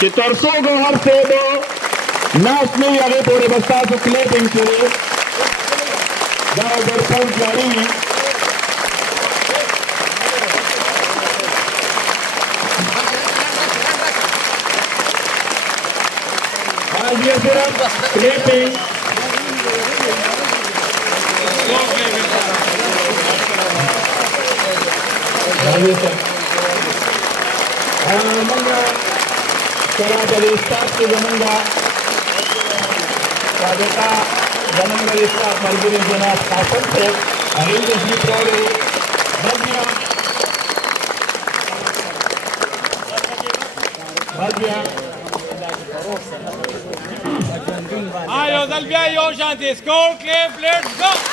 چې تر څو ګوهر صاحب ناست نه وي هغې پورې به ستاسو کلیپینګ شوې دا اوبرساوند جاري آج یہ صرف کلیپنگ منگا چلا جلی استاد کے زمانگا سابقہ زمانگا استاد مرگری جناب قاسم سے اگل جسمی پروڑے بھاگیا Ayo, dal via io, Shanti. Score, clip, let's go.